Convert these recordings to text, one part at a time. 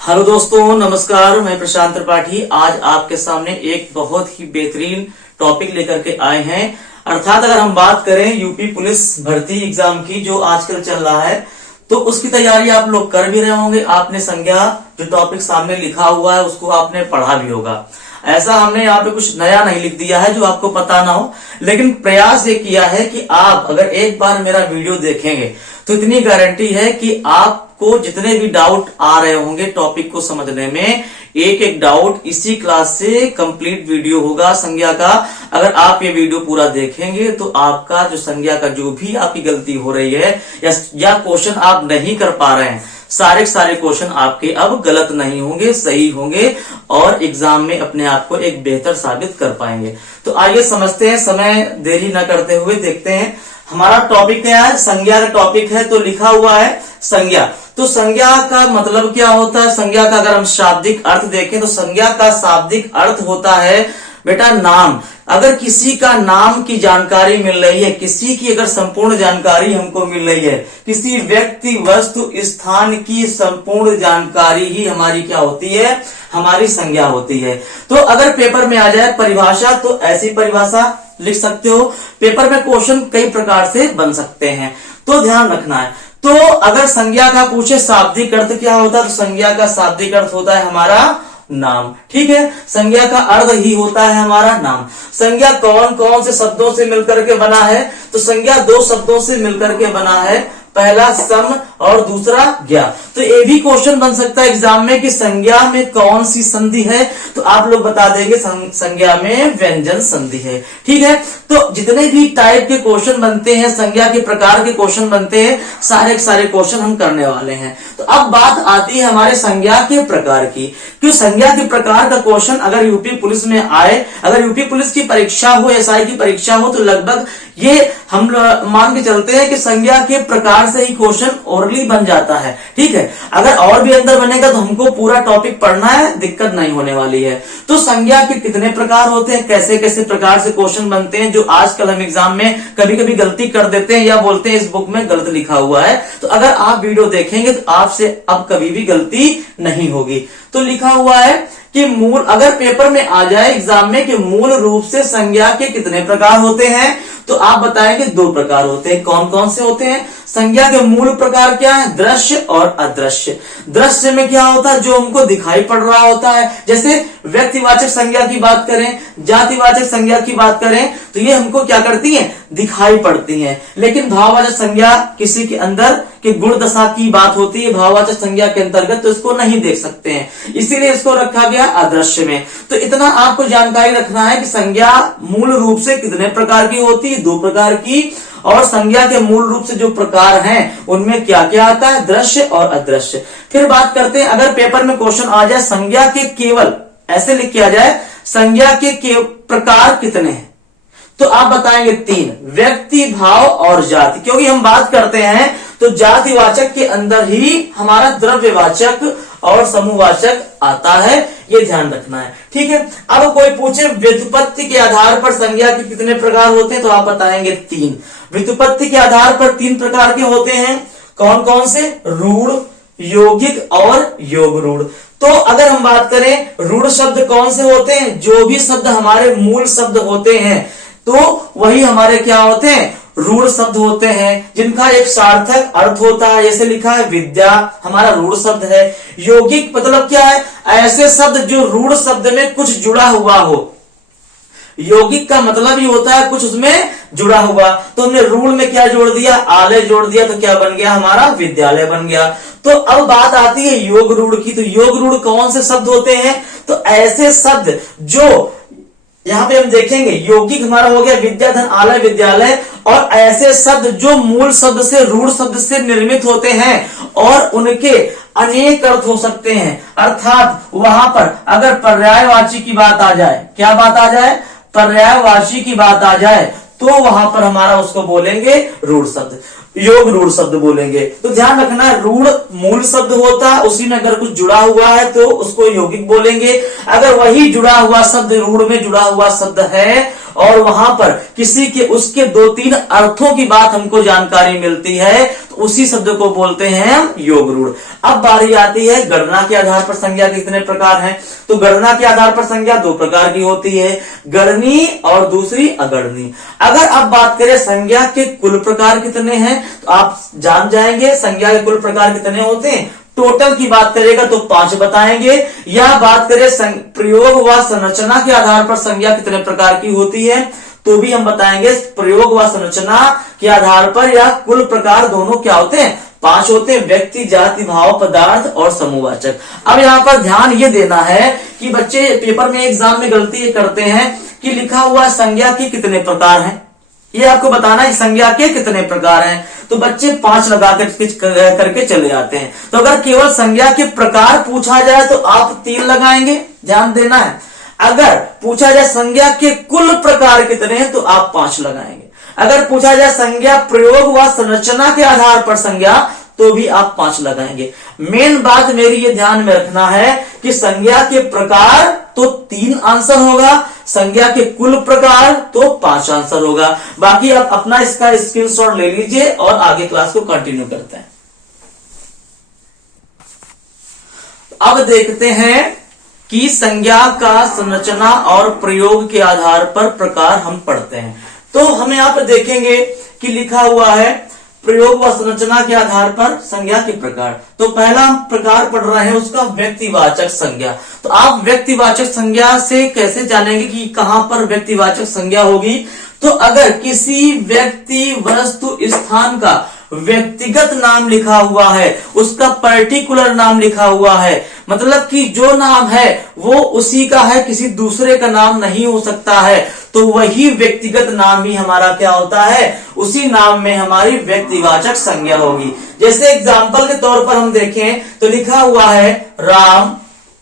Hello दोस्तों, नमस्कार। मैं प्रशांत त्रिपाठी आज आपके सामने एक बहुत ही बेहतरीन टॉपिक लेकर के आए हैं। अर्थात अगर हम बात करें यूपी पुलिस भर्ती एग्जाम की जो आजकल चल रहा है, तो उसकी तैयारी आप लोग कर भी रहे होंगे। आपने संज्ञा जो टॉपिक सामने लिखा हुआ है उसको आपने पढ़ा भी होगा। ऐसा हमने यहाँ पे कुछ नया नहीं लिख दिया है जो आपको पता ना हो, लेकिन प्रयास ये किया है कि आप अगर एक बार मेरा वीडियो देखेंगे तो इतनी गारंटी है कि आपको जितने भी डाउट आ रहे होंगे टॉपिक को समझने में, एक एक डाउट इसी क्लास से कंप्लीट वीडियो होगा संज्ञा का। अगर आप ये वीडियो पूरा देखेंगे तो आपका जो संज्ञा का जो भी आपकी गलती हो रही है या क्वेश्चन आप नहीं कर पा रहे हैं, सारे क्वेश्चन आपके अब गलत नहीं होंगे, सही होंगे और एग्जाम में अपने आप को एक बेहतर साबित कर पाएंगे। तो आइए समझते हैं, समय देरी न करते हुए देखते हैं हमारा टॉपिक क्या है। संज्ञा का टॉपिक है तो लिखा हुआ है संज्ञा। तो संज्ञा का मतलब क्या होता है? संज्ञा का अगर हम शाब्दिक अर्थ देखें तो संज्ञा का शाब्दिक अर्थ होता है बेटा नाम। अगर किसी का नाम की जानकारी मिल रही है, किसी की अगर संपूर्ण जानकारी हमको मिल रही है, किसी व्यक्ति वस्तु स्थान की संपूर्ण जानकारी ही हमारी क्या होती है? हमारी संज्ञा होती है। तो अगर पेपर में आ जाए परिभाषा तो ऐसी परिभाषा लिख सकते हो। पेपर में क्वेश्चन कई प्रकार से बन सकते हैं तो ध्यान रखना है। तो अगर संज्ञा का पूछे शाब्दिक अर्थ क्या होता है, तो संज्ञा का शाब्दिक अर्थ होता है हमारा नाम। ठीक है, संज्ञा का अर्थ ही होता है हमारा नाम। संज्ञा कौन कौन से शब्दों से मिलकर के बना है? तो संज्ञा दो शब्दों से मिलकर के बना है, पहला सम और दूसरा ज्ञा। तो ये भी क्वेश्चन बन सकता है एग्जाम में कि संज्ञा में कौन सी संधि है, तो आप लोग बता देंगे संज्ञा में व्यंजन संधि है। ठीक है, तो जितने भी टाइप के क्वेश्चन बनते हैं, संज्ञा के प्रकार के क्वेश्चन बनते हैं, सारे क्वेश्चन हम करने वाले हैं। तो अब बात आती है हमारे संज्ञा के प्रकार की। क्यों संज्ञा के प्रकार का क्वेश्चन अगर यूपी पुलिस में आए, अगर यूपी पुलिस की परीक्षा हो, एसआई की परीक्षा हो, तो लगभग ये हम मान के चलते हैं कि संज्ञा के प्रकार से ही क्वेश्चन ओरली बन जाता है। ठीक है, अगर और भी अंदर बनेगा तो हमको पूरा टॉपिक पढ़ना है, दिक्कत नहीं होने वाली है। तो संज्ञा के कितने प्रकार होते हैं, कैसे कैसे प्रकार से क्वेश्चन बनते हैं, जो आजकल हम एग्जाम में कभी कभी गलती कर देते हैं या बोलते हैं इस बुक में गलत लिखा हुआ है। तो अगर आप वीडियो देखेंगे तो आपसे अब कभी भी गलती नहीं होगी। तो लिखा हुआ है कि मूल, अगर पेपर में आ जाए एग्जाम में कि मूल रूप से संज्ञा के कितने प्रकार होते हैं, तो आप बताएंगे दो प्रकार होते हैं। कौन कौन से होते हैं? संज्ञा के मूल प्रकार क्या है? दृश्य और अदृश्य। दृश्य में क्या होता है? जो हमको दिखाई पड़ रहा होता है। जैसे व्यक्तिवाचक संज्ञा की बात करें, जातिवाचक संज्ञा की बात करें, तो ये हमको क्या करती हैं? दिखाई पड़ती हैं। लेकिन भाववाचक संज्ञा किसी के अंदर की गुण दशा की बात होती है भाववाचक संज्ञा के अंतर्गत, तो इसको नहीं देख सकते हैं, इसीलिए इसको रखा गया अदृश्य में। तो इतना आपको जानकारी रखना है कि संज्ञा मूल रूप से कितने प्रकार की होती है? दो प्रकार की। और संज्ञा के मूल रूप से जो प्रकार हैं उनमें क्या क्या आता है? दृश्य और अदृश्य। फिर बात करते हैं, अगर पेपर में क्वेश्चन आ जाए संज्ञा के केवल, ऐसे लिख के आ जाए संज्ञा के प्रकार कितने हैं, तो आप बताएंगे तीन, व्यक्ति, भाव और जाति। क्योंकि हम बात करते हैं तो जातिवाचक के अंदर ही हमारा द्रव्यवाचक और समूहवाचक आता है, ये ध्यान रखना है। ठीक है, अब कोई पूछे व्युत्पत्ति के आधार पर संज्ञा के कितने प्रकार होते हैं, तो आप बताएंगे तीन। व्युत्पत्ति के आधार पर तीन प्रकार के होते हैं। कौन कौन से? रूढ़, यौगिक और योग रूढ़। तो अगर हम बात करें रूढ़ शब्द कौन से होते हैं? जो भी शब्द हमारे मूल शब्द होते हैं तो वही हमारे क्या होते हैं? रूढ़ शब्द होते हैं, जिनका एक सार्थक अर्थ होता है। जैसे लिखा है विद्या, हमारा रूढ़ शब्द है। यौगिक मतलब क्या है? ऐसे शब्द जो रूढ़ शब्द में कुछ जुड़ा हुआ हो। यौगिक का मतलब ही होता है कुछ उसमें जुड़ा हुआ। तो हमने रूढ़ में क्या जोड़ दिया? आलय जोड़ दिया, तो क्या बन गया? हमारा विद्यालय बन गया। तो अब बात आती है योग रूढ़ की। तो योग रूढ़ कौन से शब्द होते हैं? तो ऐसे शब्द जो यहाँ पे हम देखेंगे, यौगिक हमारा हो गया विद्या, धन, आलय, विद्यालय, और ऐसे शब्द जो मूल शब्द से, रूढ़ शब्द से निर्मित होते हैं और उनके अनेक अर्थ हो सकते हैं। अर्थात वहां पर अगर पर्यायवाची की बात आ जाए, क्या बात आ जाए? पर्यायवाची की बात आ जाए, तो वहां पर हमारा उसको बोलेंगे रूढ़ शब्द, योग रूढ़ शब्द बोलेंगे। तो ध्यान रखना, रूढ़ मूल शब्द होता है, उसी में अगर कुछ जुड़ा हुआ है तो उसको यौगिक बोलेंगे। अगर वही जुड़ा हुआ शब्द रूढ़ में जुड़ा हुआ शब्द है और वहां पर किसी के उसके दो तीन अर्थों की बात हमको जानकारी मिलती है, तो उसी शब्द को बोलते हैं हम योग रूढ़। अब बारी आती है गणना के आधार पर संज्ञा के कितने प्रकार हैं। तो गणना के आधार पर संज्ञा दो प्रकार की होती है, गणनी और दूसरी अगणनी। अगर अब बात करें संज्ञा के कुल प्रकार कितने हैं, तो आप जान जाएंगे संज्ञा के कुल प्रकार कितने होते हैं। टोटल की बात करेगा तो 5 बताएंगे, या बात करें प्रयोग व संरचना के आधार पर संज्ञा कितने प्रकार की होती है तो भी हम बताएंगे। प्रयोग व संरचना के आधार पर या कुल प्रकार दोनों क्या होते हैं, 5 होते हैं, व्यक्ति, जाति, भाव, पदार्थ और समूहवाचक। अब यहाँ पर ध्यान ये देना है कि बच्चे पेपर में एग्जाम में गलती करते हैं कि लिखा हुआ संज्ञा के कितने प्रकार हैं, ये आपको बताना है संज्ञा के कितने प्रकार हैं, तो बच्चे 5 लगा करके चले जाते हैं। तो अगर केवल संज्ञा के प्रकार पूछा जाए तो आप 3 लगाएंगे, ध्यान देना है। अगर पूछा जाए संज्ञा के कुल प्रकार कितने हैं तो आप 5 लगाएंगे। अगर पूछा जाए संज्ञा प्रयोग व संरचना के आधार पर संज्ञा तो भी आप 5 लगाएंगे। मेन बात मेरी ये ध्यान में रखना है कि संज्ञा के प्रकार तो 3 आंसर होगा, संज्ञा के कुल प्रकार तो 5 आंसर होगा। बाकी आप अपना इसका स्क्रीनशॉट ले लीजिए और आगे क्लास को कंटिन्यू करते हैं। अब देखते हैं कि संज्ञा का संरचना और प्रयोग के आधार पर प्रकार हम पढ़ते हैं। तो हम यहाँ पर देखेंगे कि लिखा हुआ है प्रयोग व संरचना के आधार पर संज्ञा के प्रकार। तो पहला प्रकार पढ़ रहे हैं उसका व्यक्तिवाचक संज्ञा। तो आप व्यक्तिवाचक संज्ञा से कैसे जानेंगे कि कहां पर व्यक्तिवाचक संज्ञा होगी। तो अगर किसी व्यक्ति, वस्तु, स्थान का व्यक्तिगत नाम लिखा हुआ है, उसका पर्टिकुलर नाम लिखा हुआ है, मतलब कि जो नाम है वो उसी का है, किसी दूसरे का नाम नहीं हो सकता है, तो वही व्यक्तिगत नाम ही हमारा क्या होता है, उसी नाम में हमारी व्यक्तिवाचक संज्ञा होगी। जैसे एग्जाम्पल के तौर पर हम देखें तो लिखा हुआ है राम,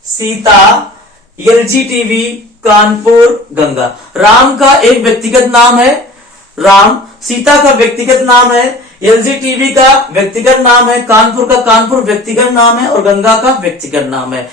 सीता, एलजी टीवी, कानपुर, गंगा। राम का एक व्यक्तिगत नाम है राम, सीता का व्यक्तिगत नाम है, एलजी टीवी का व्यक्तिगत नाम है, कानपुर का कानपुर व्यक्तिगत नाम है और गंगा का व्यक्तिगत नाम है।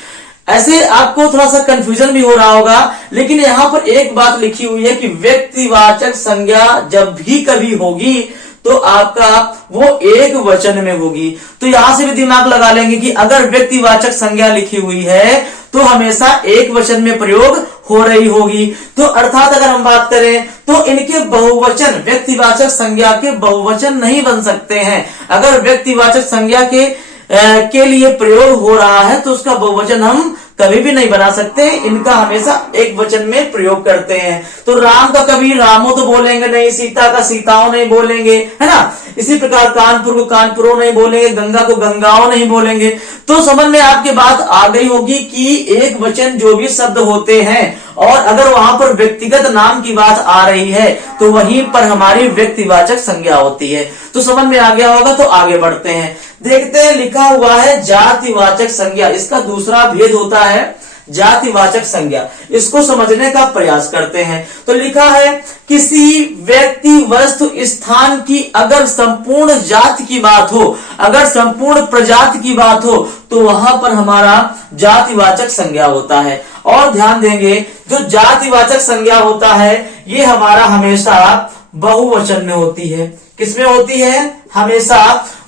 ऐसे आपको थोड़ा सा कंफ्यूजन भी हो रहा होगा, लेकिन यहाँ पर एक बात लिखी हुई है कि व्यक्तिवाचक संज्ञा जब भी कभी होगी तो आपका वो एक वचन में होगी। तो यहां से भी दिमाग लगा लेंगे कि अगर व्यक्तिवाचक संज्ञा लिखी हुई है तो हमेशा एक वचन में प्रयोग हो रही होगी। तो अर्थात अगर हम बात करें तो इनके बहुवचन, व्यक्तिवाचक संज्ञा के बहुवचन नहीं बन सकते हैं। अगर व्यक्तिवाचक संज्ञा के लिए प्रयोग हो रहा है तो उसका बहुवचन हम कभी भी नहीं बना सकते, इनका हमेशा एक वचन में प्रयोग करते हैं। तो राम का कभी रामो तो बोलेंगे नहीं, सीता का सीताओं नहीं बोलेंगे, है ना। इसी प्रकार कानपुर को कानपुरों नहीं बोलेंगे, गंगा को गंगाओं नहीं बोलेंगे। तो समझ में आपकी बात आ गई होगी कि एक वचन जो भी शब्द होते हैं और अगर वहां पर व्यक्तिगत नाम की बात आ रही है तो वहीं पर हमारी व्यक्तिवाचक संज्ञा होती है। तो समझ में आ गया होगा। तो आगे बढ़ते हैं, देखते हैं लिखा हुआ है जातिवाचक संज्ञा। इसका दूसरा भेद होता है जातिवाचक संज्ञा, इसको समझने का प्रयास करते हैं। तो लिखा है किसी व्यक्ति, वस्तु, स्थान की अगर संपूर्ण जाति की बात हो, अगर संपूर्ण प्रजाति की बात हो तो वहां पर हमारा जातिवाचक संज्ञा होता है। और ध्यान देंगे जो जातिवाचक संज्ञा होता है ये हमारा हमेशा बहुवचन में होती है। किसमें होती है? हमेशा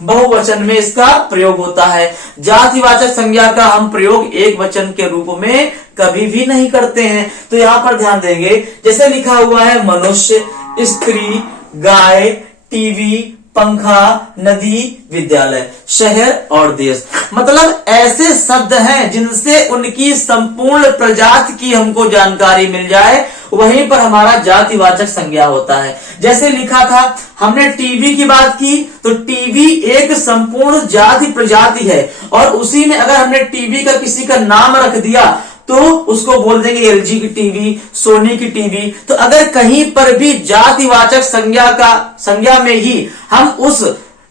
बहुवचन में इसका प्रयोग होता है। जातिवाचक संज्ञा का हम प्रयोग एक वचन के रूप में कभी भी नहीं करते हैं। तो यहाँ पर ध्यान देंगे, जैसे लिखा हुआ है मनुष्य, स्त्री, गाय, टीवी, पंखा, नदी, विद्यालय, शहर और देश। मतलब ऐसे शब्द हैं जिनसे उनकी संपूर्ण प्रजाति की हमको जानकारी मिल जाए, वहीं पर हमारा जातिवाचक संज्ञा होता है। जैसे लिखा था, हमने टीवी की बात की तो टीवी एक संपूर्ण जाति प्रजाति है और उसी में अगर हमने टीवी का किसी का नाम रख दिया तो उसको बोल देंगे एलजी की टीवी, सोनी की टीवी। तो अगर कहीं पर भी जातिवाचक संज्ञा में ही हम उस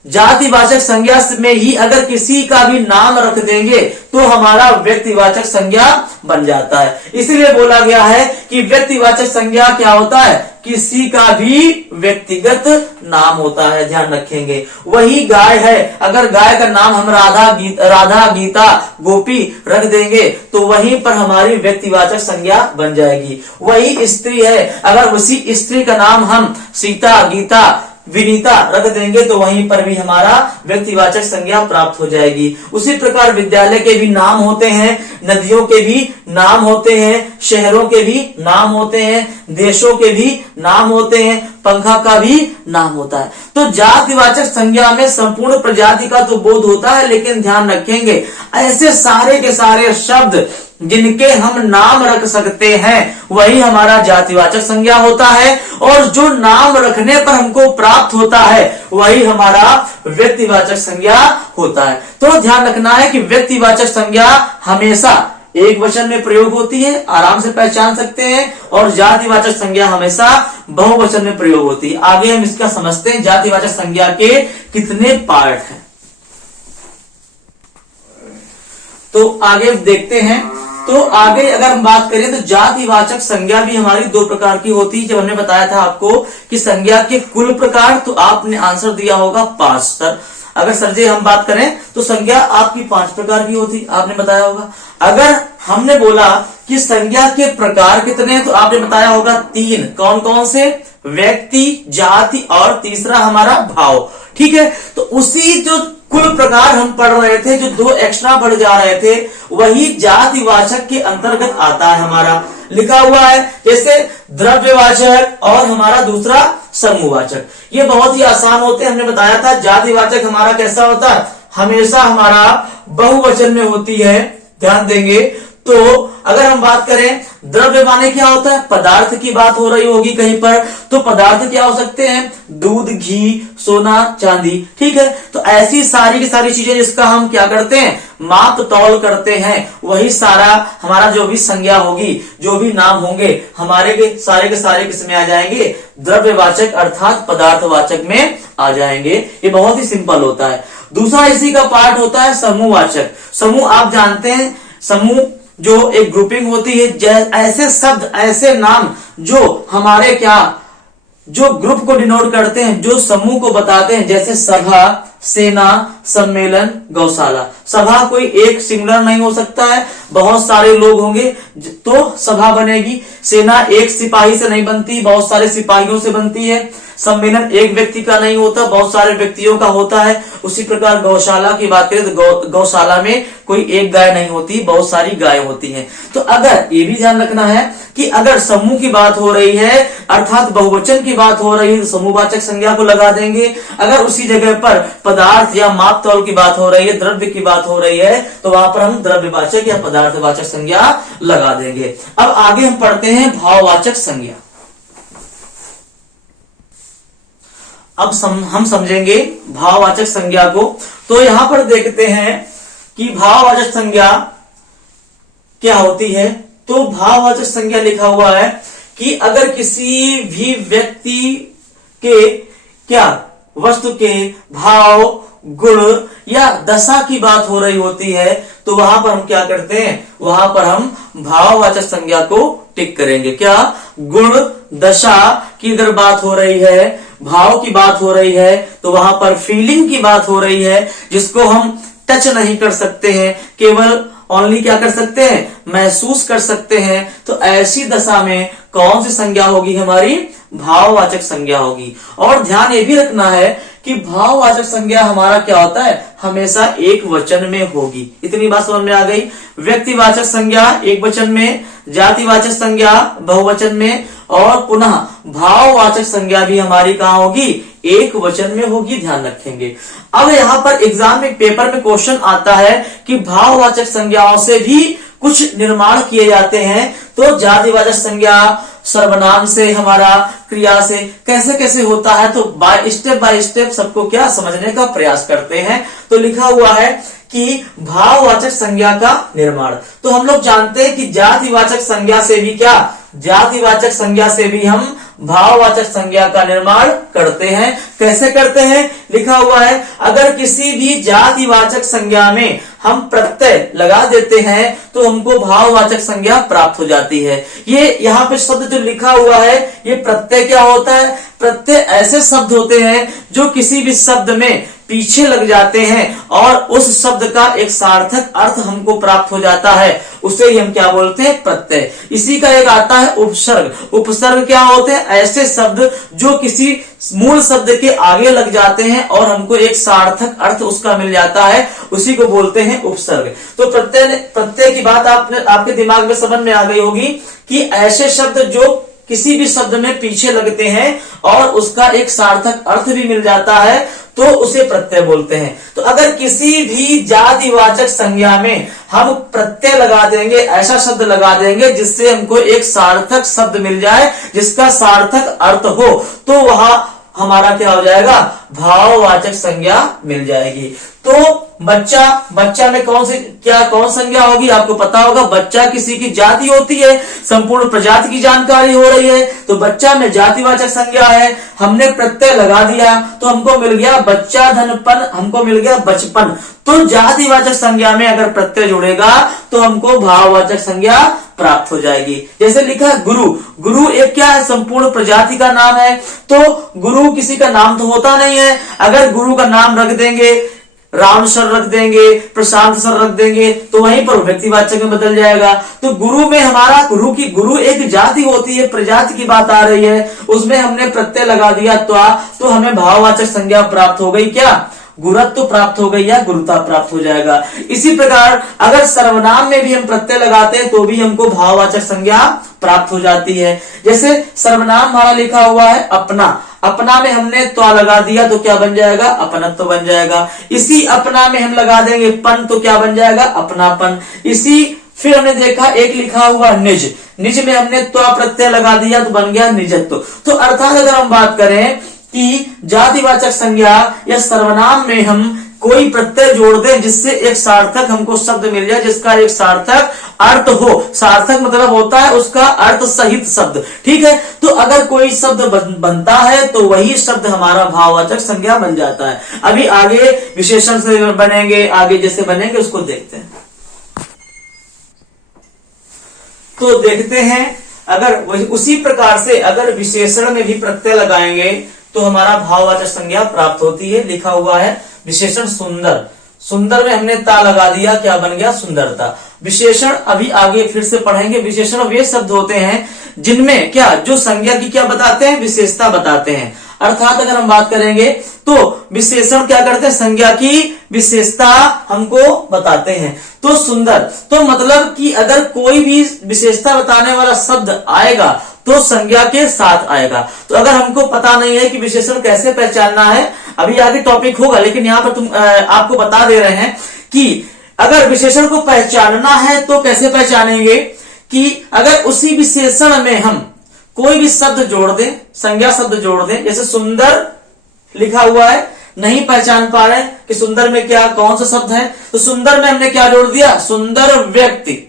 जातिवाचक संज्ञा में ही अगर किसी का भी नाम रख देंगे तो हमारा व्यक्तिवाचक संज्ञा बन जाता है। इसलिए बोला गया है कि व्यक्तिवाचक संज्ञा क्या होता है? किसी का भी व्यक्तिगत नाम होता है, ध्यान रखेंगे। वही गाय है, अगर गाय का नाम हम राधा, गीता, गोपी रख देंगे तो वहीं पर हमारी व्यक्तिवाचक संज्ञा बन जाएगी। वही स्त्री है, अगर उसी स्त्री का नाम हम सीता, गीता, विनीता रख देंगे तो वहीं पर भी हमारा व्यक्तिवाचक संज्ञा प्राप्त हो जाएगी। उसी प्रकार विद्यालय के भी नाम होते हैं, नदियों के भी नाम होते हैं, शहरों के भी नाम होते हैं, देशों के भी नाम होते हैं, पंखा का भी नाम होता है। तो जातिवाचक संज्ञा में संपूर्ण प्रजाति का तो बोध होता है, लेकिन ध्यान रखेंगे ऐसे सारे के सारे शब्द जिनके हम नाम रख सकते हैं वही हमारा जातिवाचक संज्ञा होता है, और जो नाम रखने पर हमको प्राप्त होता है वही हमारा व्यक्तिवाचक संज्ञा होता है। तो ध्यान रखना है कि व्यक्तिवाचक संज्ञा हमेशा एक वचन में प्रयोग होती है, आराम से पहचान सकते हैं, और जातिवाचक संज्ञा हमेशा बहुवचन में प्रयोग होती है। आगे हम इसका समझते हैं जातिवाचक संज्ञा के कितने पार्ट हैं। तो आगे देखते हैं। तो आगे अगर हम बात करें तो जातिवाचक संज्ञा भी हमारी दो प्रकार की होती है। जब हमने बताया था आपको कि संज्ञा के कुल प्रकार, तो आपने आंसर दिया होगा 5 सर। अगर सर जी हम बात करें तो संज्ञा आपकी 5 प्रकार की होती, आपने बताया होगा। अगर हमने बोला कि संज्ञा के प्रकार कितने हैं तो आपने बताया होगा 3। कौन कौन से? व्यक्ति, जाति और तीसरा हमारा भाव। ठीक है, तो उसी जो कुल प्रकार हम पढ़ रहे थे, जो 2 एक्स्ट्रा बढ़ जा रहे थे, वही जातिवाचक के अंतर्गत आता है। हमारा लिखा हुआ है जैसे द्रव्यवाचक और हमारा दूसरा समूहवाचक। ये बहुत ही आसान होते हैं। हमने बताया था जातिवाचक हमारा कैसा होता है, हमेशा हमारा बहुवचन में होती है। ध्यान देंगे तो अगर हम बात करें द्रव्य माने क्या होता है, पदार्थ की बात हो रही होगी कहीं पर, तो पदार्थ क्या हो सकते हैं? दूध, घी, सोना, चांदी। ठीक है, तो ऐसी सारी की सारी चीजें जिसका हम क्या करते हैं, माप तौल करते हैं, वही सारा हमारा जो भी संज्ञा होगी, जो भी नाम होंगे हमारे के सारे किस में आ जाएंगे? द्रव्यवाचक अर्थात पदार्थवाचक में आ जाएंगे। ये बहुत ही सिंपल होता है। दूसरा इसी का पार्ट होता है समूहवाचक। समूह आप जानते हैं, समूह जो एक ग्रुपिंग होती है, ऐसे शब्द, ऐसे नाम जो हमारे क्या, जो ग्रुप को डिनोट करते हैं, जो समूह को बताते हैं, जैसे सभा, सेना, सम्मेलन, गौशाला। सभा कोई एक सिंगुलर नहीं हो सकता है, बहुत सारे लोग होंगे तो सभा बनेगी। सेना एक सिपाही से नहीं बनती, बहुत सारे सिपाहियों से बनती है। सम्मेलन एक व्यक्ति का नहीं होता, बहुत सारे व्यक्तियों का होता है। उसी प्रकार गौशाला की बात करें तो गौशाला में कोई एक गाय नहीं होती, बहुत सारी गाय होती हैं। तो अगर ये भी ध्यान रखना है कि अगर समूह की बात हो रही है अर्थात बहुवचन की बात हो रही है तो समूहवाचक संज्ञा को लगा देंगे। अगर उसी जगह पर पदार्थ या माप तौल की बात हो रही है, द्रव्य की बात हो रही है, तो वहां पर हम द्रव्यवाचक या पदार्थवाचक संज्ञा लगा देंगे। अब आगे हम पढ़ते हैं भाववाचक संज्ञा। अब हम समझेंगे भाववाचक संज्ञा को। तो यहां पर देखते हैं कि भाववाचक संज्ञा क्या होती है। तो भाववाचक संज्ञा लिखा हुआ है कि अगर किसी भी व्यक्ति के क्या, वस्तु के भाव, गुण या दशा की बात हो रही होती है तो वहां पर हम क्या करते हैं, वहां पर हम भाववाचक संज्ञा को टिक करेंगे। क्या, गुण, दशा की अगर बात हो रही है, भाव की बात हो रही है, तो वहां पर फीलिंग की बात हो रही है, जिसको हम टच नहीं कर सकते हैं, केवल ओनली क्या कर सकते हैं, महसूस कर सकते हैं। तो ऐसी दशा में कौन सी संज्ञा होगी, हमारी भाववाचक संज्ञा होगी। और ध्यान ये भी रखना है कि भाववाचक संज्ञा हमारा क्या होता है, हमेशा एक वचन में होगी। इतनी बात समझ में आ गई। व्यक्तिवाचक संज्ञा एक वचन में, जातिवाचक संज्ञा बहुवचन में, और पुनः भाववाचक संज्ञा भी हमारी कहां होगी, एक वचन में होगी। ध्यान रखेंगे। अब यहाँ पर एग्जाम में पेपर में क्वेश्चन आता है कि भाववाचक संज्ञाओं से भी कुछ निर्माण किए जाते हैं। तो जातिवाचक संज्ञा सर्वनाम से, हमारा क्रिया से कैसे कैसे होता है, तो बाय स्टेप सबको क्या समझने का प्रयास करते हैं। तो लिखा हुआ है कि भाववाचक संज्ञा का निर्माण। तो हम लोग जानते हैं कि जातिवाचक संज्ञा से भी क्या, जातिवाचक संज्ञा से भी हम भाववाचक संज्ञा का निर्माण करते हैं। कैसे करते हैं, लिखा हुआ है अगर किसी भी जातिवाचक संज्ञा में हम प्रत्यय लगा देते हैं तो हमको भाववाचक संज्ञा प्राप्त हो जाती है। ये यहाँ पे शब्द जो लिखा हुआ है, ये प्रत्यय क्या होता है, प्रत्यय ऐसे शब्द होते हैं जो किसी भी शब्द में पीछे लग जाते हैं और उस शब्द का एक सार्थक अर्थ हमको प्राप्त हो जाता है, उसे ही हम क्या बोलते हैं? प्रत्यय। इसी का एक आता है उपसर्ग। उपसर्ग क्या होते हैं? ऐसे शब्द जो किसी मूल शब्द के आगे लग जाते हैं और हमको एक सार्थक अर्थ उसका मिल जाता है, उसी को बोलते हैं उपसर्ग। तो प्रत्यय की बात आपके दिमाग में समझ में आ गई होगी कि ऐसे शब्द जो किसी भी शब्द में पीछे लगते हैं और उसका एक सार्थक अर्थ भी मिल जाता है, तो उसे प्रत्यय बोलते हैं। तो अगर किसी भी जातिवाचक संज्ञा में हम प्रत्यय लगा देंगे, ऐसा शब्द लगा देंगे जिससे हमको एक सार्थक शब्द मिल जाए, जिसका सार्थक अर्थ हो, तो वह हमारा क्या हो जाएगा? भाववाचक संज्ञा मिल जाएगी। तो बच्चा में कौन संज्ञा होगी? आपको पता होगा, बच्चा किसी की जाति होती है, संपूर्ण प्रजाति की जानकारी हो रही है, तो बच्चा में जातिवाचक संज्ञा है, हमने प्रत्यय लगा दिया तो हमको मिल गया बच्चा धनपन, हमको मिल गया बचपन। तो जातिवाचक संज्ञा में अगर प्रत्यय जुड़ेगा तो हमको भाववाचक संज्ञा प्राप्त हो जाएगी। जैसे लिखा है गुरु। गुरु एक क्या है? संपूर्ण प्रजाति का नाम है। तो गुरु किसी का नाम तो होता नहीं है। अगर गुरु का नाम रख देंगे, राम सर रख देंगे, प्रशांत सर रख देंगे, तो वहीं पर व्यक्तिवाचक में बदल जाएगा। तो गुरु में हमारा गुरु एक जाति होती है, प्रजाति की बात आ रही है, उसमें हमने प्रत्यय लगा दिया तो हमें भाववाचक संज्ञा प्राप्त हो गई। क्या? गुरुत्व प्राप्त हो गई या गुरुता प्राप्त हो जाएगा। इसी प्रकार अगर सर्वनाम में भी हम प्रत्यय लगाते हैं तो भी हमको भाववाचक संज्ञा प्राप्त हो जाती है। जैसे सर्वनाम हमारा लिखा हुआ है अपना, अपना में हमने त्वा लगा दिया तो क्या बन जाएगा? अपनत्व बन जाएगा। इसी अपना में हम लगा देंगे पन तो क्या बन जाएगा? अपनापन। इसी फिर हमने देखा एक लिखा हुआ निज, निज में हमने त्वा प्रत्यय लगा दिया तो बन गया निजत्व। तो अर्थात अगर हम बात करें कि जातिवाचक संज्ञा या सर्वनाम में हम कोई प्रत्यय जोड़ दें जिससे एक सार्थक हमको शब्द मिल जाए, जिसका एक सार्थक अर्थ हो। सार्थक मतलब होता है उसका अर्थ सहित शब्द, ठीक है। तो अगर कोई शब्द बनता है तो वही शब्द हमारा भाववाचक संज्ञा बन जाता है। अभी आगे विशेषण से बनेंगे, आगे जैसे बनेंगे उसको देखते हैं। तो देखते हैं, अगर उसी प्रकार से अगर विशेषण में भी प्रत्यय लगाएंगे तो हमारा भाववाचक संज्ञा प्राप्त होती है। लिखा हुआ है विशेषण सुंदर, सुंदर में हमने ता लगा दिया, क्या बन गया? सुंदरता। विशेषण अभी आगे फिर से पढ़ेंगे। विशेषण वे शब्द होते हैं जिनमें क्या, जो संज्ञा की क्या बताते हैं? विशेषता बताते हैं। अर्थात अगर हम बात करेंगे तो विशेषण क्या करते हैं? संज्ञा की विशेषता हमको बताते हैं। तो सुंदर, तो मतलब कि अगर कोई भी विशेषता बताने वाला शब्द आएगा तो संज्ञा के साथ आएगा। तो अगर हमको पता नहीं है कि विशेषण कैसे पहचानना है, अभी आगे टॉपिक होगा, लेकिन यहाँ पर आपको बता दे रहे हैं कि अगर विशेषण को पहचानना है तो कैसे पहचानेंगे कि अगर उसी विशेषण में हम कोई भी शब्द जोड़ दें, संज्ञा शब्द जोड़ दें, जैसे सुंदर लिखा हुआ है, नहीं पहचान पा रहे कि सुंदर में क्या, कौन सा शब्द है, तो सुंदर में हमने क्या जोड़ दिया? सुंदर व्यक्ति।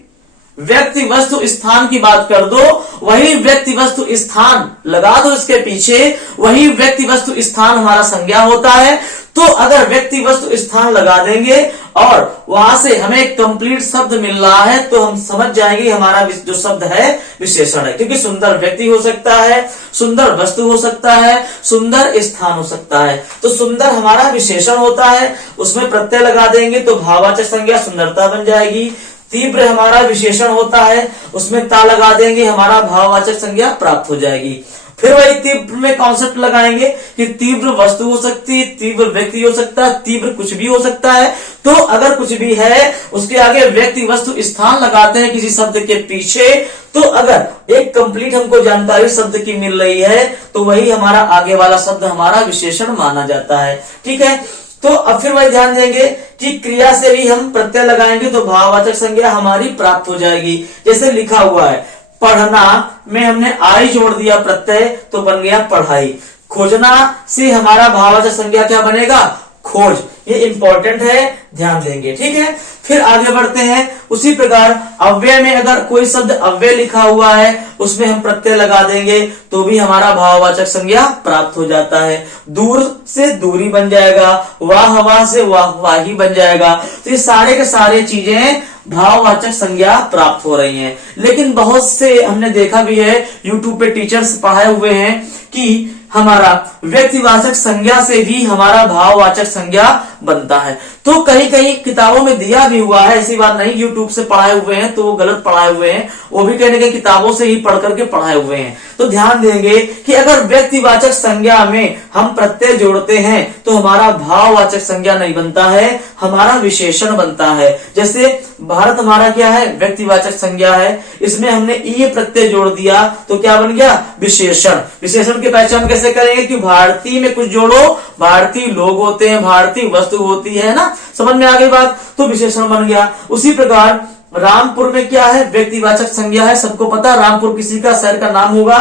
व्यक्ति वस्तु स्थान की बात कर दो, वही व्यक्ति वस्तु स्थान लगा दो इसके पीछे, वही व्यक्ति वस्तु स्थान हमारा संज्ञा होता है। तो अगर व्यक्ति वस्तु स्थान लगा देंगे और वहां से हमें एक कंप्लीट शब्द मिल रहा है तो हम समझ जाएंगे हमारा जो शब्द है विशेषण है। क्योंकि सुंदर व्यक्ति हो सकता है, सुंदर वस्तु हो सकता है, सुंदर स्थान हो सकता है। तो सुंदर हमारा विशेषण होता है, उसमें प्रत्यय लगा देंगे तो भाववाचक संज्ञा सुंदरता बन जाएगी। तीव्र हमारा विशेषण होता है, उसमें ता लगा देंगे, हमारा भाववाचक संज्ञा प्राप्त हो जाएगी। फिर वही तीव्र में कॉन्सेप्ट लगाएंगे कि तीव्र वस्तु हो सकती है, तीव्र व्यक्ति हो सकता है, तीव्र कुछ भी हो सकता है। तो अगर कुछ भी है उसके आगे व्यक्ति वस्तु स्थान लगाते हैं किसी शब्द के पीछे, तो अगर एक कंप्लीट हमको जानकारी शब्द की मिल रही है तो वही हमारा आगे वाला शब्द हमारा विशेषण माना जाता है, ठीक है। तो अब फिर वही ध्यान देंगे कि क्रिया से भी हम प्रत्यय लगाएंगे तो भाववाचक संज्ञा हमारी प्राप्त हो जाएगी। जैसे लिखा हुआ है पढ़ना में हमने आई जोड़ दिया प्रत्यय तो बन गया पढ़ाई। खोजना से हमारा भाववाचक संज्ञा क्या बनेगा? खोज। ये इंपॉर्टेंट है, ध्यान देंगे, ठीक है। फिर आगे बढ़ते हैं। उसी प्रकार अव्यय में अगर कोई शब्द अव्यय लिखा हुआ है उसमें हम प्रत्यय लगा देंगे तो भी हमारा भाववाचक संज्ञा प्राप्त हो जाता है। दूर से दूरी बन जाएगा, वाह से वाही बन जाएगा। तो ये सारे के सारे चीजें भाववाचक संज्ञा प्राप्त हो रही हैं। लेकिन बहुत से हमने देखा भी है, यूट्यूब पे टीचर्स पढ़ाए हुए हैं कि हमारा व्यक्तिवाचक संज्ञा से भी हमारा भाववाचक संज्ञा बनता है। तो कहीं कहीं किताबों में दिया भी हुआ है, ऐसी बात नहीं यूट्यूब से पढ़ाए हुए हैं तो वो गलत पढ़ाए हुए हैं, वो भी कहने के किताबों से ही पढ़ करके पढ़ाए हुए हैं। तो ध्यान देंगे कि अगर व्यक्तिवाचक संज्ञा में हम प्रत्यय जोड़ते हैं तो हमारा भाववाचक संज्ञा नहीं बनता है, हमारा विशेषण बनता है। जैसे भारत हमारा क्या है, व्यक्तिवाचक संज्ञा है, इसमें हमने ई प्रत्यय जोड़ दिया तो क्या बन गया, विशेषण। विशेषण की पहचान कैसे करेंगे कि भारतीय में कुछ जोड़ो, भारतीय लोग होते हैं, भारतीय वस्तु होती है ना, समझ में आ गई बात, तो विशेषण बन गया। उसी प्रकार रामपुर में क्या है, व्यक्तिवाचक संज्ञा है, सबको पता रामपुर किसी का शहर का नाम होगा,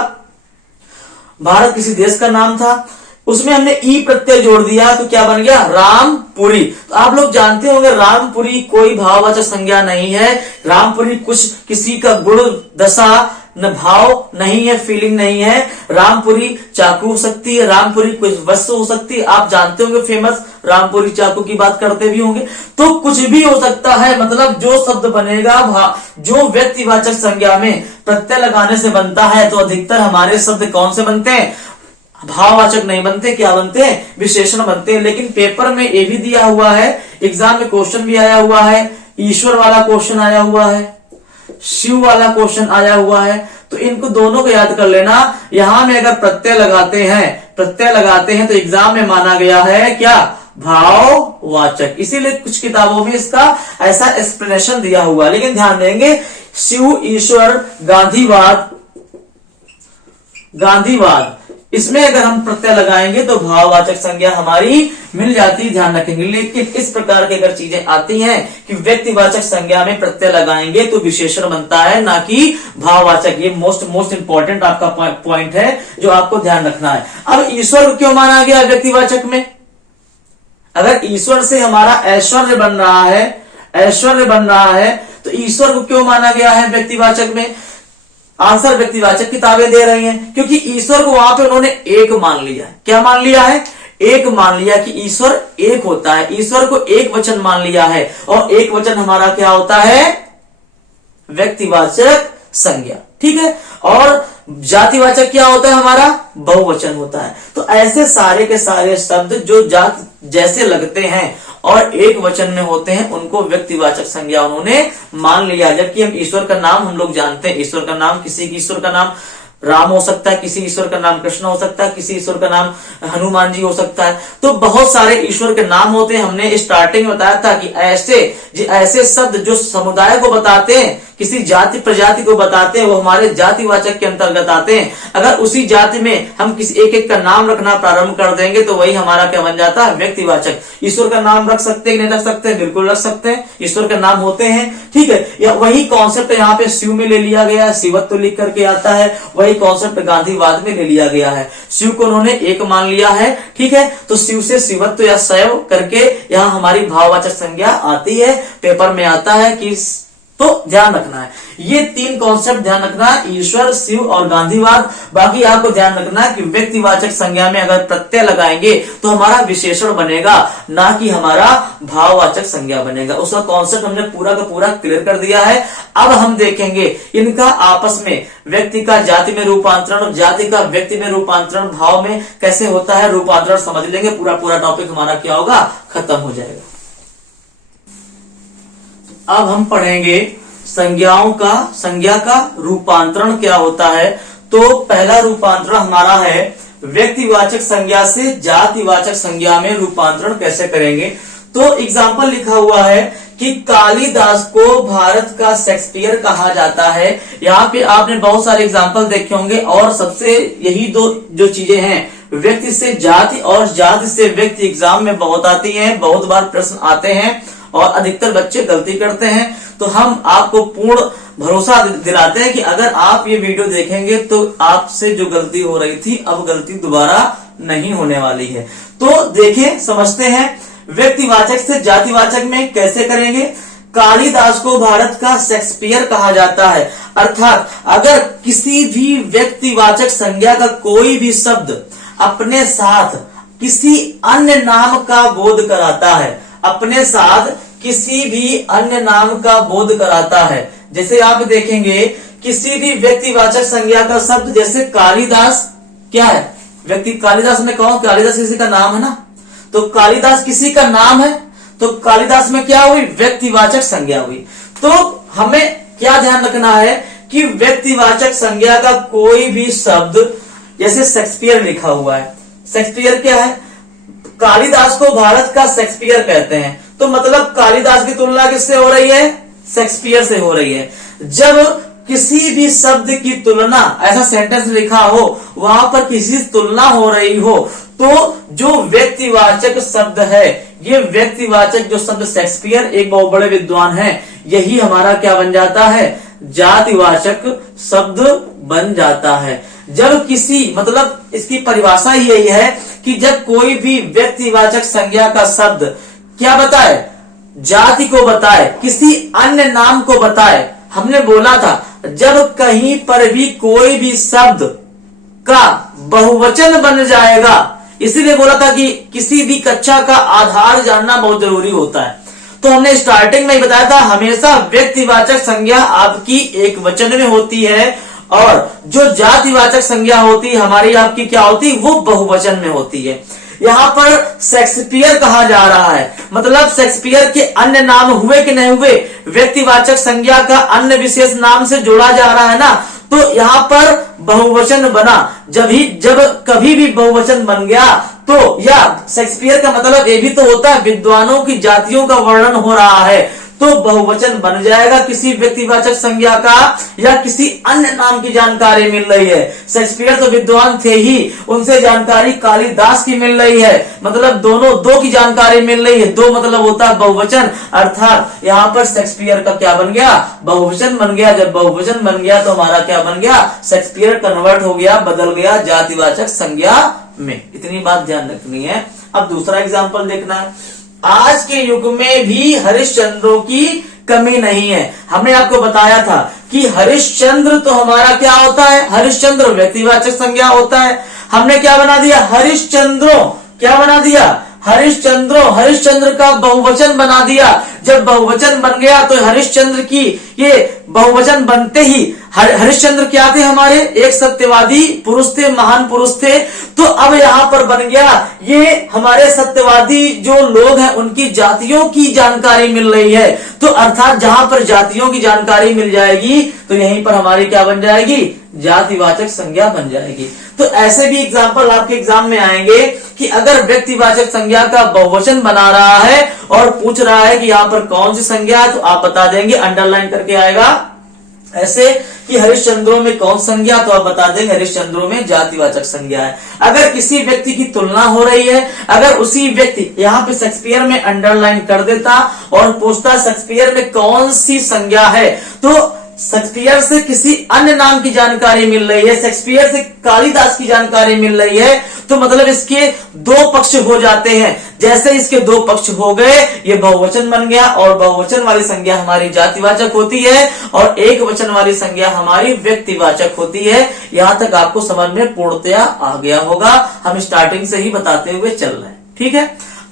भारत किसी देश का नाम था, उसमें हमने ई प्रत्यय जोड़ दिया तो क्या बन गया, रामपुरी। तो आप लोग जानते होंगे रामपुरी कोई भाववाचक संज्ञा नहीं है, रामपुरी कुछ किसी का गुण दशा न भाव नहीं है, फीलिंग नहीं है। रामपुरी चाकू हो सकती है, रामपुरी कुछ वस्तु हो सकती है, आप जानते होंगे फेमस रामपुरी चाकू की बात करते भी होंगे। तो कुछ भी हो सकता है, मतलब जो शब्द बनेगा जो व्यक्तिवाचक संज्ञा में प्रत्यय लगाने से बनता है, तो अधिकतर हमारे शब्द कौन से बनते हैं, भाववाचक नहीं बनते, क्या बनते हैं, विशेषण बनते हैं। लेकिन पेपर में ये भी दिया हुआ है, एग्जाम में क्वेश्चन भी आया हुआ है, ईश्वर वाला क्वेश्चन आया हुआ है, शिव वाला क्वेश्चन आया हुआ है, तो इनको दोनों को याद कर लेना। यहां में अगर प्रत्यय लगाते हैं तो एग्जाम में माना गया है क्या, भाववाचक। इसीलिए कुछ किताबों में इसका ऐसा एक्सप्लेनेशन दिया हुआ। लेकिन ध्यान देंगे शिव, ईश्वर, गांधीवाद इसमें अगर हम प्रत्यय लगाएंगे तो भाववाचक संज्ञा हमारी मिल जाती, ध्यान रखेंगे। लेकिन इस प्रकार की अगर चीजें आती हैं कि व्यक्तिवाचक संज्ञा में प्रत्यय लगाएंगे तो विशेषण बनता है, ना कि भाववाचक। ये मोस्ट इंपॉर्टेंट आपका पॉइंट है जो आपको ध्यान रखना है। अब ईश्वर को क्यों माना गया व्यक्तिवाचक में, अगर ईश्वर से हमारा ऐश्वर्य बन रहा है तो ईश्वर को क्यों माना गया है व्यक्तिवाचक में। आंसर व्यक्तिवाचक किताबें दे रही हैं, क्योंकि ईश्वर को वहां पे उन्होंने एक मान लिया है। क्या मान लिया है, एक मान लिया कि ईश्वर एक होता है, ईश्वर को एक वचन मान लिया है। और एक वचन हमारा क्या होता है, व्यक्तिवाचक संज्ञा, ठीक है। और जातिवाचक क्या होता है हमारा, बहुवचन होता है। तो ऐसे सारे के सारे शब्द जो जात जैसे लगते हैं और एक वचन में होते हैं, उनको व्यक्तिवाचक संज्ञा उन्होंने मान लिया। जबकि हम ईश्वर का नाम हम लोग जानते हैं, ईश्वर का नाम, किसी ईश्वर का नाम राम हो सकता है, किसी ईश्वर का नाम कृष्ण हो सकता है, किसी ईश्वर का नाम हनुमान जी हो सकता है। तो बहुत सारे ईश्वर के नाम होते हैं। हमने स्टार्टिंग में बताया था कि ऐसे शब्द जो समुदाय को बताते हैं, किसी जाति प्रजाति को बताते हैं, वो हमारे जातिवाचक के अंतर्गत आते हैं। अगर उसी जाति में हम किसी एक का नाम रखना प्रारंभ कर देंगे तो वही हमारा क्या बन जाता है, व्यक्तिवाचक। ईश्वर का नाम रख सकते हैं कि नहीं रख सकते, बिल्कुल रख सकते हैं, ईश्वर का नाम होते हैं, ठीक है। या वही कॉन्सेप्ट यहाँ पे शिव में ले लिया गया है, शिवत्व लिख करके आता है, वही कॉन्सेप्ट गांधीवाद में ले लिया गया है। शिव को उन्होंने एक मान लिया है, ठीक है। तो शिव से शिवत्व या शैव करके यहाँ हमारी भाववाचक संज्ञा आती है, पेपर में आता है कि, तो ध्यान रखना है ये तीन कॉन्सेप्ट, ध्यान रखना है, ईश्वर, शिव और गांधीवाद। बाकी आपको ध्यान रखना है कि व्यक्तिवाचक संज्ञा में अगर प्रत्यय लगाएंगे तो हमारा विशेषण बनेगा, ना कि हमारा भाववाचक संज्ञा बनेगा। उसका कॉन्सेप्ट हमने पूरा का पूरा क्लियर कर दिया है। अब हम देखेंगे इनका आपस में, व्यक्ति का जाति में रूपांतरण, जाति का व्यक्ति में रूपांतरण, भाव में कैसे होता है रूपांतरण, समझ लेंगे। पूरा टॉपिक हमारा क्या होगा, खत्म हो जाएगा। अब हम पढ़ेंगे संज्ञा का रूपांतरण क्या होता है। तो पहला रूपांतरण हमारा है व्यक्तिवाचक संज्ञा से जातिवाचक संज्ञा में रूपांतरण कैसे करेंगे। तो एग्जाम्पल लिखा हुआ है कि कालिदास को भारत का शेक्सपियर कहा जाता है। यहाँ पे आपने बहुत सारे एग्जाम्पल देखे होंगे और सबसे यही दो जो चीजें हैं, व्यक्ति से जाति और जाति से व्यक्ति, एग्जाम में बहुत आती हैं, बहुत बार प्रश्न आते हैं और अधिकतर बच्चे गलती करते हैं। तो हम आपको पूर्ण भरोसा दिलाते हैं कि अगर आप ये वीडियो देखेंगे तो आपसे जो गलती हो रही थी अब गलती दोबारा नहीं होने वाली है। तो देखिए, समझते हैं व्यक्तिवाचक से जातिवाचक में कैसे करेंगे। कालिदास को भारत का शेक्सपियर कहा जाता है, अर्थात अगर किसी भी व्यक्तिवाचक संज्ञा का कोई भी शब्द अपने साथ किसी अन्य नाम का बोध कराता है, अपने साथ किसी भी अन्य नाम का बोध कराता है। जैसे आप देखेंगे किसी भी व्यक्तिवाचक संज्ञा का शब्द, जैसे कालिदास क्या है, व्यक्ति कालिदास में कौन, कालिदास किसी का नाम है ना, तो कालिदास किसी का नाम है, तो कालिदास में क्या हुई, व्यक्तिवाचक संज्ञा हुई। तो हमें क्या ध्यान रखना है कि व्यक्तिवाचक संज्ञा का कोई भी शब्द, जैसे शेक्सपियर लिखा हुआ है, शेक्सपियर क्या है, कालिदास को भारत का शेक्सपियर कहते हैं, तो मतलब कालिदास की तुलना किससे हो रही है, शेक्सपियर से हो रही है। जब किसी भी शब्द की तुलना, ऐसा सेंटेंस लिखा हो, वहां पर किसी तुलना हो रही हो, तो जो व्यक्तिवाचक शब्द है, ये व्यक्तिवाचक जो शब्द शेक्सपियर एक बहुत बड़े विद्वान है, यही हमारा क्या बन जाता है, जातिवाचक शब्द बन जाता है। जब किसी, मतलब इसकी परिभाषा ही यही है कि जब कोई भी व्यक्तिवाचक संज्ञा का शब्द क्या बताए, जाति को बताए, किसी अन्य नाम को बताए। हमने बोला था जब कहीं पर भी कोई भी शब्द का बहुवचन बन जाएगा, इसीलिए बोला था कि किसी भी कक्षा का आधार जानना बहुत जरूरी होता है। तो हमने स्टार्टिंग में ही बताया था, हमेशा व्यक्तिवाचक संज्ञा आपकी एक वचन में होती है, और जो जातिवाचक संज्ञा होती है हमारी, आपकी क्या होती है, वो बहुवचन में होती है। यहाँ पर शेक्सपियर कहा जा रहा है, मतलब शेक्सपियर के अन्य नाम हुए कि नहीं हुए, व्यक्तिवाचक संज्ञा का अन्य विशेष नाम से जोड़ा जा रहा है ना, तो यहाँ पर बहुवचन बना। जब कभी भी बहुवचन बन गया तो, या शेक्सपियर का मतलब ये भी तो होता है, विद्वानों की जातियों का वर्णन हो रहा है, तो बहुवचन बन जाएगा किसी व्यक्तिवाचक संज्ञा का, या किसी अन्य नाम की जानकारी मिल रही है। शेक्सपियर तो विद्वान थे ही, उनसे जानकारी कालिदास की मिल रही है, मतलब दोनों दो की जानकारी मिल रही है। दो मतलब होता है बहुवचन, अर्थात यहाँ पर शेक्सपियर का क्या बन गया, बहुवचन बन गया। जब बहुवचन बन गया तो हमारा क्या बन गया, शेक्सपियर कन्वर्ट हो गया, बदल गया जातिवाचक संज्ञा में। इतनी बात ध्यान रखनी है। अब दूसरा एग्जाम्पल देखना है। आज के युग में भी हरिश्चंद्रों की कमी नहीं है। हमने आपको बताया था कि हरिश्चंद्र तो हमारा क्या होता है, हरिश्चंद्र व्यक्तिवाचक संज्ञा होता है। हमने क्या बना दिया, हरिश्चंद्रों, क्या बना दिया, हरिश्चंद्रों, हरिश्चंद्र का बहुवचन बना दिया। जब बहुवचन बन गया तो हरिश्चंद्र की, ये बहुवचन बनते ही हरिश्चंद्र क्या थे, हमारे एक सत्यवादी पुरुष थे, महान पुरुष थे। तो अब यहाँ पर बन गया, ये हमारे सत्यवादी जो लोग हैं उनकी जातियों की जानकारी मिल रही है। तो अर्थात जहां पर जातियों की जानकारी मिल जाएगी तो यहीं पर हमारी क्या बन जाएगी, जातिवाचक संज्ञा बन जाएगी। तो ऐसे भी एग्जाम्पल आपके एग्जाम में आएंगे कि अगर व्यक्तिवाचक संज्ञा का बहुवचन बना रहा है और पूछ रहा है कि यहाँ पर कौन सी संज्ञा है, तो आप बता देंगे, अंडरलाइन करके आएगा ऐसे कि हरिश्चंद्रों में कौन संज्ञा, तो आप बता देंगे हरिश्चंद्रों में जातिवाचक संज्ञा है। अगर किसी व्यक्ति की तुलना हो रही है, अगर उसी व्यक्ति, यहाँ पे शेक्सपियर में अंडरलाइन कर देता और पूछता शेक्सपियर में कौन सी संज्ञा है, तो शेक्सपियर से किसी अन्य नाम की जानकारी मिल रही है, शेक्सपियर से कालिदास की जानकारी मिल रही है, तो मतलब इसके दो पक्ष हो जाते हैं। जैसे इसके दो पक्ष हो गए, ये बहुवचन बन गया, और बहुवचन वाली संज्ञा हमारी जातिवाचक होती है और एक वचन वाली संज्ञा हमारी व्यक्तिवाचक होती है। यहां तक आपको समझ में पूर्णतया आ गया होगा, हम स्टार्टिंग से ही बताते हुए चल रहे हैं। ठीक है,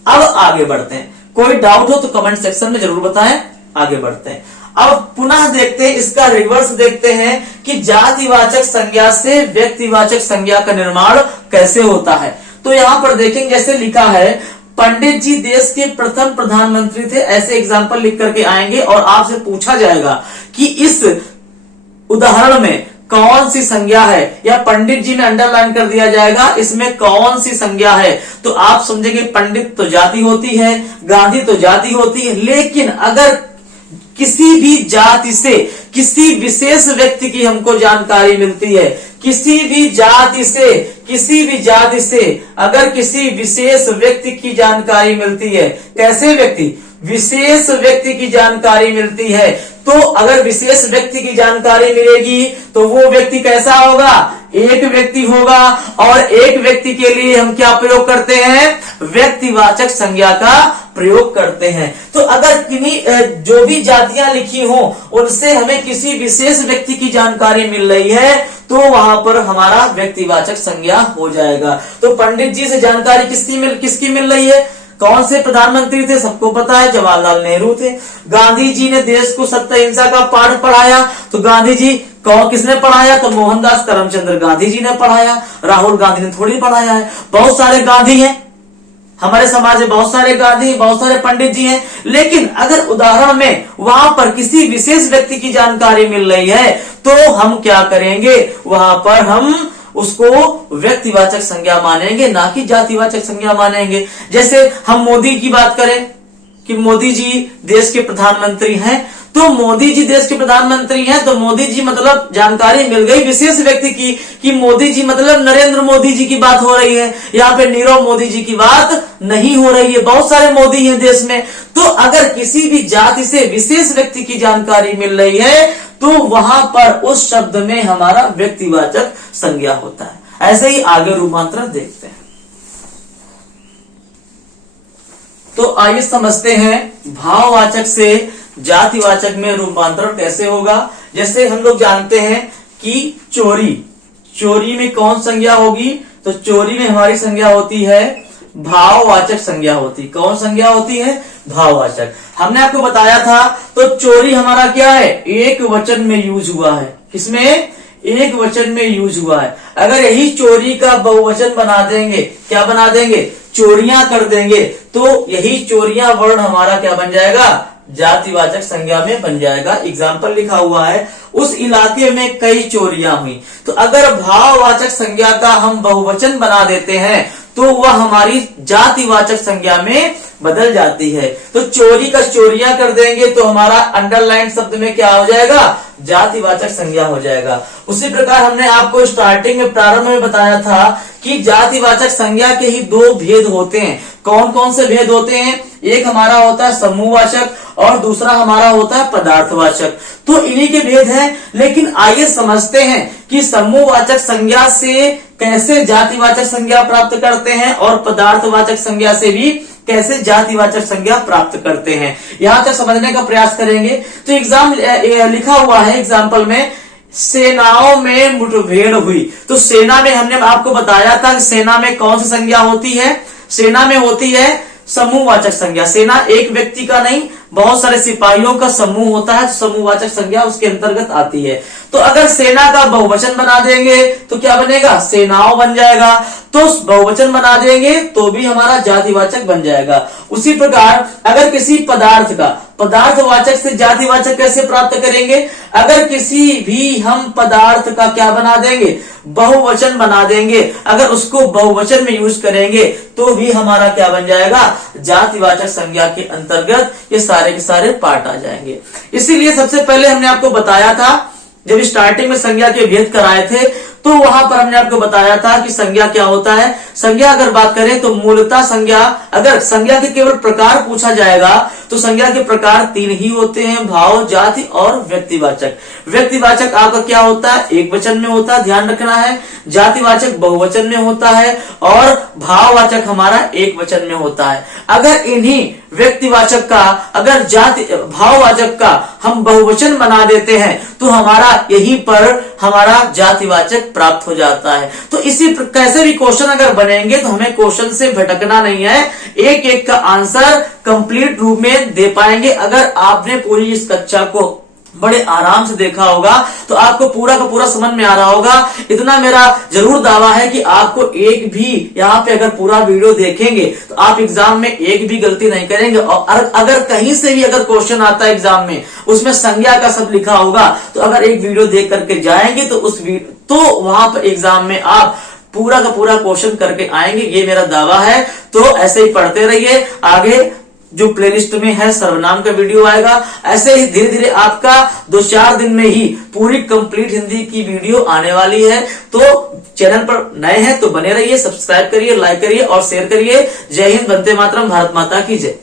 अब आगे बढ़ते हैं। कोई डाउट हो तो कमेंट सेक्शन में जरूर बताएं। आगे बढ़ते हैं, अब पुनः देखते हैं, इसका रिवर्स देखते हैं कि जातिवाचक संज्ञा से व्यक्तिवाचक संज्ञा का निर्माण कैसे होता है। तो यहां पर देखेंगे, जैसे लिखा है, पंडित जी देश के प्रथम प्रधानमंत्री थे, ऐसे एग्जाम्पल लिख करके आएंगे और आपसे पूछा जाएगा कि इस उदाहरण में कौन सी संज्ञा है, या पंडित जी में अंडरलाइन कर दिया जाएगा इसमें कौन सी संज्ञा है। तो आप समझेंगे पंडित तो जाति होती है, गांधी तो जाति होती है, लेकिन अगर किसी भी जाति से किसी विशेष व्यक्ति की हमको जानकारी मिलती है, किसी भी जाति से अगर किसी विशेष व्यक्ति की जानकारी मिलती है, कैसे व्यक्ति, विशेष व्यक्ति की जानकारी मिलती है, तो अगर विशेष व्यक्ति की जानकारी मिलेगी तो वो व्यक्ति कैसा होगा, एक व्यक्ति होगा, और एक व्यक्ति के लिए हम क्या प्रयोग करते हैं, व्यक्तिवाचक संज्ञा का प्रयोग करते हैं। तो अगर किन्हीं जो भी जातियां लिखी हो उनसे हमें किसी विशेष व्यक्ति की जानकारी मिल रही है, तो वहां पर हमारा व्यक्तिवाचक संज्ञा हो जाएगा। तो पंडित जी से जानकारी किसकी मिल रही है, कौन से प्रधानमंत्री थे, सबको पता है, जवाहरलाल नेहरू थे। गांधी जी ने देश को सत्य अहिंसा का पाठ पढ़ाया, तो गांधी जी किसने पढ़ाया? तो मोहनदास करमचंद गांधी जी ने पढ़ाया, राहुल गांधी ने थोड़ी पढ़ाया है। बहुत सारे गांधी हैं हमारे समाज में, बहुत सारे गांधी, बहुत सारे पंडित जी हैं, लेकिन अगर उदाहरण में वहां पर किसी विशेष व्यक्ति की जानकारी मिल रही है तो हम क्या करेंगे? वहां पर हम उसको व्यक्तिवाचक संज्ञा मानेंगे, ना कि जातिवाचक संज्ञा मानेंगे। जैसे हम मोदी की बात करें कि मोदी जी देश के प्रधानमंत्री हैं, तो मोदी जी देश के प्रधानमंत्री हैं तो मोदी जी मतलब जानकारी मिल गई विशेष व्यक्ति की कि मोदी जी मतलब नरेंद्र मोदी जी की बात हो रही है, यहाँ पे नीरव मोदी जी की बात नहीं हो रही है। बहुत सारे मोदी हैं देश में। तो अगर किसी भी जाति से विशेष व्यक्ति की जानकारी मिल रही है तो वहां पर उस शब्द में हमारा व्यक्तिवाचक संज्ञा होता है। ऐसे ही आगे रूपांतरण देखते हैं। तो आइए समझते हैं भाववाचक से जातिवाचक में रूपांतरण कैसे होगा। जैसे हम लोग जानते हैं कि चोरी में कौन संज्ञा होगी? तो चोरी में हमारी संज्ञा होती है भाववाचक संज्ञा होती। कौन संज्ञा होती है? भाववाचक। हमने आपको बताया था तो चोरी हमारा क्या है? एक वचन में यूज हुआ है। किसमें? एक वचन में यूज हुआ है। अगर यही चोरी का बहुवचन बना देंगे, क्या बना देंगे? चोरियां कर देंगे, तो यही चोरियां वर्ण हमारा क्या बन जाएगा? जातिवाचक संज्ञा में बन जाएगा। एग्जाम्पल लिखा हुआ है, उस इलाके में कई चोरियां हुई। तो अगर भाववाचक संज्ञा का हम बहुवचन बना देते हैं तो वह हमारी जातिवाचक संज्ञा में बदल जाती है। तो चोरी का चोरियां कर देंगे तो हमारा अंडरलाइन शब्द में क्या हो जाएगा? जातिवाचक संज्ञा हो जाएगा। उसी प्रकार हमने आपको स्टार्टिंग में प्रारंभ में बताया था कि जातिवाचक संज्ञा के ही दो भेद होते हैं। कौन कौन से भेद होते हैं? एक हमारा होता है समूहवाचक और दूसरा हमारा होता है पदार्थवाचक। तो इन्हीं के भेद हैं। लेकिन आइए समझते हैं कि समूहवाचक संज्ञा से कैसे जातिवाचक संज्ञा प्राप्त करते हैं और पदार्थवाचक संज्ञा से भी कैसे जातिवाचक संज्ञा प्राप्त करते हैं। यहां तक समझने का प्रयास करेंगे। तो एग्जाम लिखा हुआ है एग्जाम्पल में, सेनाओं में मुठभेड़ हुई। तो सेना में हमने आपको बताया था कि सेना में कौन सी संज्ञा होती है? सेना में होती है समूहवाचक संज्ञा। सेना एक व्यक्ति का नहीं, बहुत सारे सिपाहियों का समूह होता है, समूहवाचक संज्ञा उसके अंतर्गत आती है। तो अगर सेना का बहुवचन बना देंगे तो क्या बनेगा? सेनाओं बन जाएगा। तो बहुवचन बना देंगे तो भी हमारा जातिवाचक बन जाएगा। उसी प्रकार अगर किसी पदार्थ का पदार्थवाचक से जातिवाचक कैसे प्राप्त करेंगे? अगर किसी भी हम पदार्थ का क्या बना देंगे? बहुवचन बना देंगे। अगर उसको बहुवचन में यूज करेंगे तो भी हमारा क्या बन जाएगा? जातिवाचक संज्ञा के अंतर्गत ये सारे के सारे पार्ट आ जाएंगे। इसीलिए सबसे पहले हमने आपको बताया था, जब स्टार्टिंग में संज्ञा के भेद कराए थे तो वहां पर हमने आपको बताया था कि संज्ञा क्या होता है। संज्ञा अगर बात करें तो मूलतः संज्ञा, अगर संज्ञा के केवल प्रकार पूछा जाएगा तो संज्ञा के प्रकार 3 ही होते हैं, भाव, जाति और व्यक्तिवाचक। व्यक्तिवाचक आपका क्या होता है? एक वचन में होता है, ध्यान रखना है। जातिवाचक बहुवचन में होता है और भाववाचक हमारा एक वचन में होता है। अगर इन्हीं व्यक्तिवाचक का, अगर भाववाचक का हम बहुवचन बना देते हैं तो हमारा यहीं पर हमारा जातिवाचक प्राप्त हो जाता है। तो इसी कैसे भी क्वेश्चन अगर बनेंगे तो हमें क्वेश्चन से भटकना नहीं है, एक एक का आंसर कंप्लीट रूप में दे पाएंगे। अगर आपने पूरी इस कक्षा को बड़े आराम से देखा होगा तो आपको पूरा का पूरा समझ में आ रहा होगा। इतना मेरा जरूर दावा है कि आपको एक भी यहाँ पे अगर पूरा वीडियो देखेंगे तो आप एग्जाम में एक भी गलती नहीं करेंगे। और अगर कहीं से भी अगर क्वेश्चन आता है एग्जाम में, उसमें संज्ञा का शब्द लिखा होगा, तो अगर एक वीडियो देख करके जाएंगे तो वहां पर एग्जाम में आप पूरा का पूरा क्वेश्चन करके आएंगे, ये मेरा दावा है। तो ऐसे ही पढ़ते रहिए। आगे जो प्लेलिस्ट में है सर्वनाम का वीडियो आएगा। ऐसे ही धीरे धीरे आपका 2-4 दिन में ही पूरी कंप्लीट हिंदी की वीडियो आने वाली है। तो चैनल पर नए हैं तो बने रहिए, सब्सक्राइब करिए, लाइक करिए और शेयर करिए। जय हिंद, वंदे मातरम, भारत माता की जय।